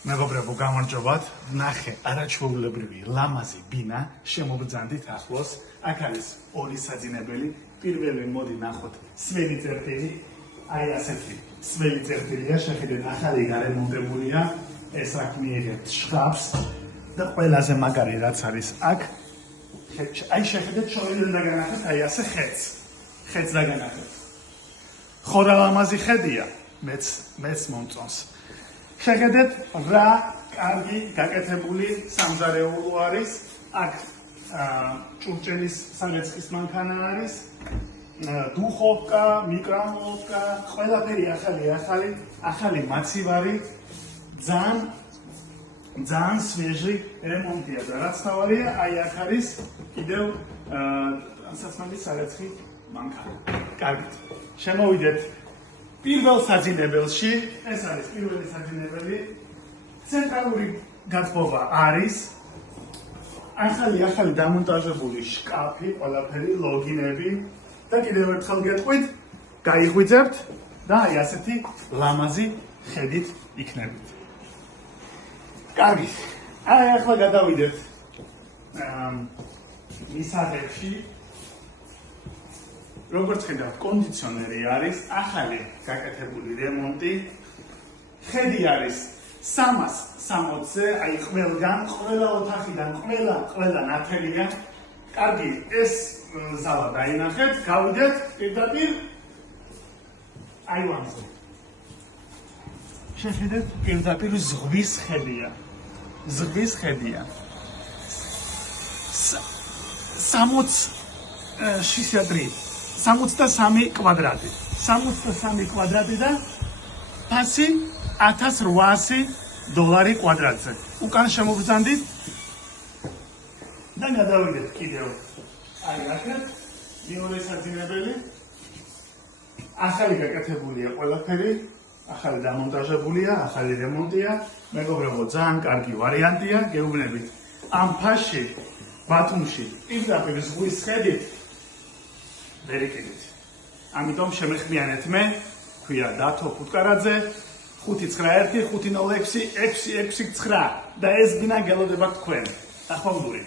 მეგობრებო, გამარჯობათ. ნახე, არაჩვეულებრივი ლამაზი ბინა შემობრძანდით ახლოს. აქ არის ორი საძინებელი. პირველი მოდი ნახოთ სველი წერტილი. აი ასეთი სველი წერტილია, შეხედეთ, ახალი გარემონტებულია. ეს აქ მიიღებთ შხაპს და ყველაზე მაგარი რაც არის აქ, აი შეხედეთ, შოვილიდან დაგანახეთ, აი ასე ხეთს დაგანახეთ. ხო რა ლამაზი ხედია, მეც მომწონს. შეხედეთ, რა კარგი გაკეთებული სამზარეულო არის. აქ ჭურჭელის სარეცხის მანქანა არის. დუხოვკა, მიკროვოლკა, ყველაფერი ახალი მაცივარი, ძალიან სვეჟი რემონტია და რაც თავარია, აი აქ არის კიდევ სასმელი სარეცხი მანქანა. კარგით. შემოვიდეთ პირველ საძინებელში. ეს არის პირველი საძინებელი. ცენტრალური გათბობა არის. ახალი დამონტაჟებული შკაფი, ყველაფერი, ლოგინები და კიდევ ერთხელ გეტყვით, გაიღვიძებთ და აი ასეთი ლამაზი ხედით იქნებით. კარგი. აი ახლა გადავიდეთ მისაღებში. როგორც ხედავთ, კონდიციონერი არის, ახალი გაკეთებული რემონტი. ხედი არის 360-ზე, აი ყველა ოთახიდან ყველა ნათელია. კარგი, ეს ზალა დაინახეთ, გავიდეთ პირდაპირ აივანზე. შეხედეთ, პირდაპირ ზღვის ხედია. 63 კვადრატი. 63 კვადრატი და ფასი $1800 კვადრატზე. უკან შემოვბრძანდით და გადავიდეთ კიდევ. აი აქეთ მეორე საძინებელი. ახალი გაკეთებულია ყველაფერი, ახალი დამონტაჟებულია, ახალი რემონტია. მეგობრებო, ძალიან კარგი ვარიანტია, გეუბნებით. ამ ფასში ბათუმში პირდაპირ ზღვის ხედით ვერ იყიდით. ამიტომ შემეხმიანეთ მე, ქვია დათო ფუტკარაძე, 591 506 669 და ეს ბინა გელოდება თქვენ. ახალგური.